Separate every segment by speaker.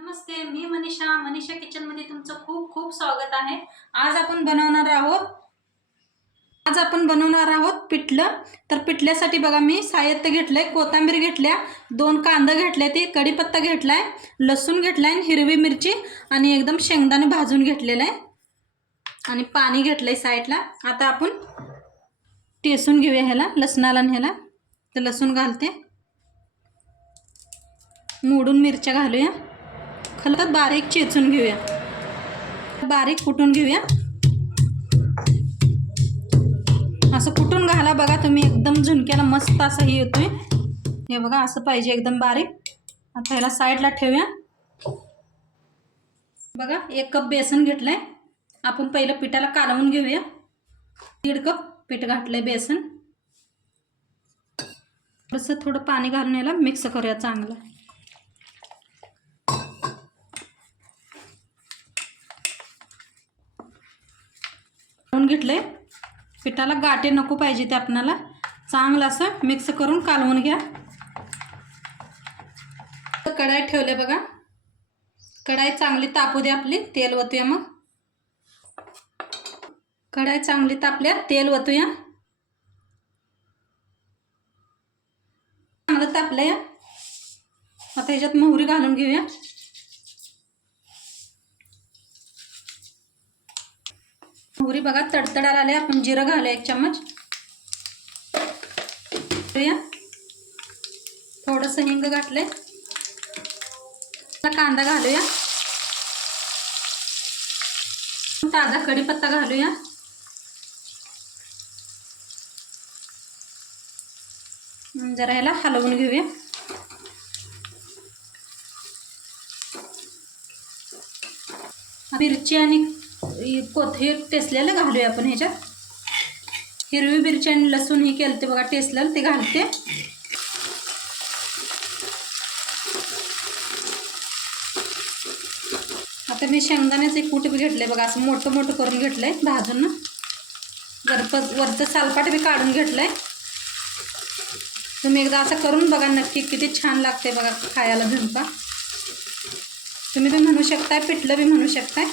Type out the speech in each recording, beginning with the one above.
Speaker 1: नमस्ते मी मनीषा. मनीषा किचनमध्ये तुमचं खूप खूप स्वागत आहे. आज आपण बनवणार आहोत आज आपण बनवणार आहोत पिठलं. तर पिठल्यासाठी बघा मी साहित्य घेतलंय कोथिंबीर घेतल्या दोन कांदा घेतल्या ते कढीपत्ता घेतलाय लसूण घेतलाय आणि हिरवी मिरची आणि एकदम शेंगदाणे भाजून घेतलेलं. आहे आणि पाणी घेतलंय साईडला. आता आपण टेसून घेऊया ह्याला लसणाला ह्याला. तर लसूण घालते. मोडून मिरच्या घालूया. खलत बारीक चेचून घेऊया. बारीक कुटून घेऊया. असं कुटून घाला बघा तुम्ही एकदम झुणक्याला मस्त असं हे येतोय. हे बघा असं पाहिजे एकदम बारीक. आता ह्याला साईडला ठेवूया. बघा एक कप बेसन घेतलंय. आपण पहिलं पिठाला कालवून घेऊया. दीड कप पीठ घातलंय बेसन. थोडंसं थोडं पाणी घालून याला मिक्स करूया चांगलं. कालवून आहे पिठाला गाठे नको पाहिजे ते आपणाला. चांगलं असं मिक्स करून कालवून घ्या. तर कढाई ठेवले बघा. कढाई चांगली तापू दे आपली तेल ओतूया मग. कढाई चांगली तापल्या तेल ओतूया. चांगलं तापलं या आता ह्याच्यात मोहरी घालून घेऊया. मोहरी बघा तडतडाला आले आपण जिरं घालूया एक चम्मच. घेऊया. थोडंसं हिंग घातलंय. कांदा घालूया. ताजा कढीपत्ता घालूया. जरा ह्याला हलवून घेऊया. मिरची आणि कोथिंबीर टेसल्याला घालूया आपण ह्याच्यात. हिरवी मिरची आणि लसूण हे केलं ते बघा टेसलं ते घालते. आता मी शेंगदाण्याचं एक कुठे बी घेतलंय बघा असं मोठं मोठं करून घेतलंय भाजून. वरप वरचं सालपाट बी काढून घेतलंय. तुम्ही एकदा असं करून बघा नक्की किती छान लागते बघा खायला झुणका तुम्ही बी म्हणू शकताय पिठलं बी म्हणू शकताय.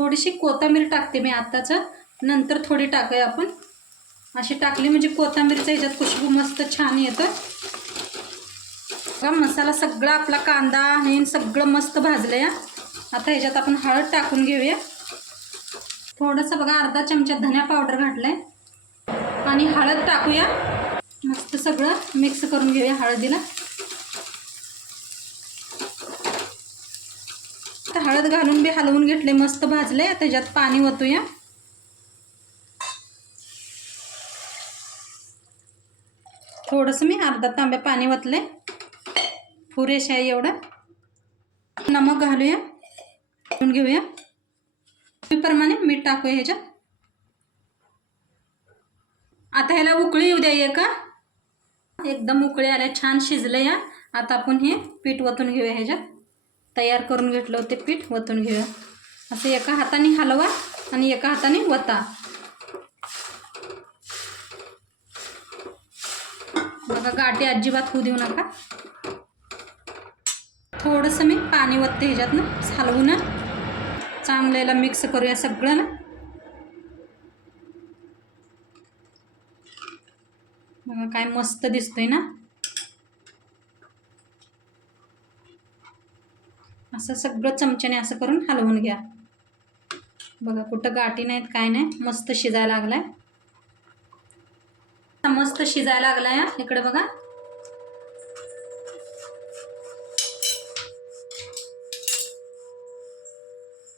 Speaker 1: थोडीशी कोथिंबीर टाकते मी आत्ताचं नंतर थोडी टाकूया आपण. अशी टाकली म्हणजे कोथिंबीरचा ह्याच्यात खुशबू मस्त छान येतं. बघा मसाला सगळा आपला कांदा हे सगळं मस्त भाजलं या आता ह्याच्यात आपण हळद टाकून घेऊया. थोडंसं बघा अर्धा चमचा धन्या पावडर घातलाय. आणि हळद टाकूया. मस्त सगळं मिक्स करून घेऊया हळदीला. हळद घालून बी हलवून घेतले मस्त भाजले त्याच्यात पाणी ओतूया. थोडंसं मी अर्धा तांब्या पाणी ओतले पुरेश आहे एवढं. नमक घालूया. घालून घेऊया. प्रमाणे मीठ टाकूया ह्याच्यात. आता ह्याला उकळी येऊ द्या का एकदम उकळी आल्या छान शिजलं या आता आपण हे पीठ वतून घेऊया ह्याच्यात. तयार करून घेतलं होते पीठ वतून घेऊया. असं एका हाताने हलवा आणि एका हाताने वता. बघा गाठी अजिबात होऊ देऊ नका. थोडंसं मी पाणी वतते ह्याच्यातनं हलवू ना चांगल्याला मिक्स करूया सगळं ना बघा काय मस्त दिसतंय ना. असं सगळं चमच्याने असं करून हलवून घ्या. बघा कुठं गाठी नाहीत काय नाही. मस्त शिजायला लागलाय. मस्त शिजायला लागलाय इकडे बघा.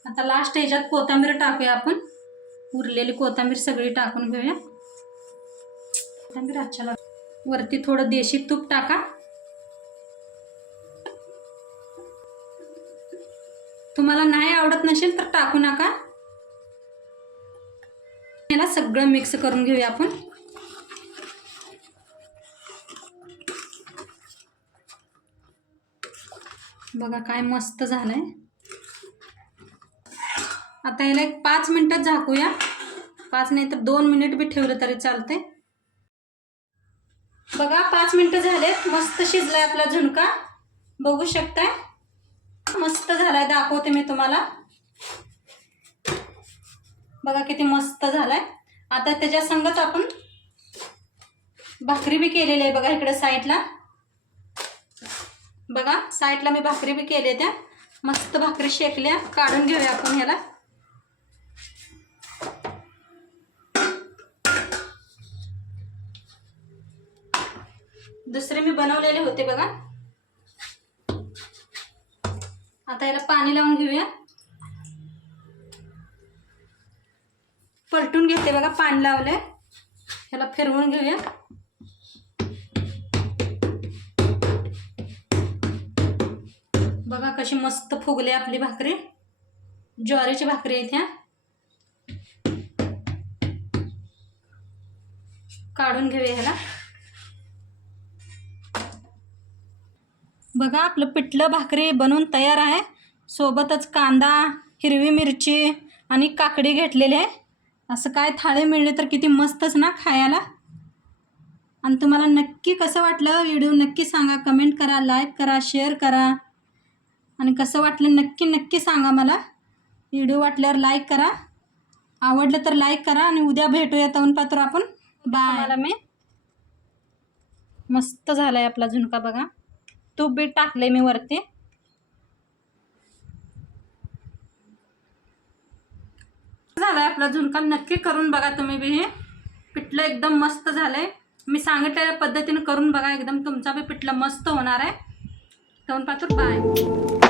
Speaker 1: आता लास्ट ह्याच्यात कोथिंबीर टाकूया आपण. उरलेली कोथंबीर सगळी टाकून घेऊया. कोथिंबीर अच्छा लाग वरती थोडं देशी तूप टाका. तुम्हाला नाही आवडत नसेल तर टाकू नका. याला सगळं मिक्स करून घेऊया आपण. बघा काय मस्त झालंय. आता याला एक पाच मिनिटात झाकूया. पाच नाही तर दोन मिनिट बी ठेवलं तरी चालतंय. बघा पाच मिनटं झालेत. मस्त शिजलाय आपला झुणका. बघू शकताय? मस्त झालाय दाखवते मी तुम्हाला. बघा किती मस्त झालाय. आता त्याच्या संगच आपण भाकरी बी केलेली आहे बघा इकडे साईडला. बघा साईडला मी भाकरी बी केल्या त्या. मस्त भाकरी शेकल्या. काढून घेऊया आपण ह्याला. दुसरे मी बनवलेले होते बघा. आता याला पाणी लावून घेऊया. पलटून घेते बघा पाणी लावलंय. ह्याला फिरवून घेऊया. बघा कशी मस्त फुगली आपली भाकरी. ज्वारीची भाकरी आहेत ह्या. काढून घेऊया ह्याला. बघा आपलं पिठलं भाकरी बनवून तयार आहे. सोबतच कांदा हिरवी मिरची आणि काकडी घेतलेली आहे. असं काय थाळे मिळले तर किती मस्तच ना खायला? आणि तुम्हाला नक्की कसं वाटलं व्हिडिओ नक्की सांगा. कमेंट करा लाईक करा शेअर करा. आणि कसं वाटलं नक्की नक्की सांगा मला. व्हिडिओ वाटल्यावर लाईक करा. आवडलं तर लाईक करा आणि उद्या भेटूया तवन पात्र आपण. बायला मी मस्त झाला आहे आपला झुणका बघा. तूप बीट टाकले मी वरती. झालाय आपला झुणका. नक्की करून बघा तुम्ही बी हे. पिठलं एकदम मस्त झालंय. मी सांगितलेल्या पद्धतीने करून बघा. एकदम तुमचा बी पिठलं मस्त होणार आहे. दोन पात्र बाय.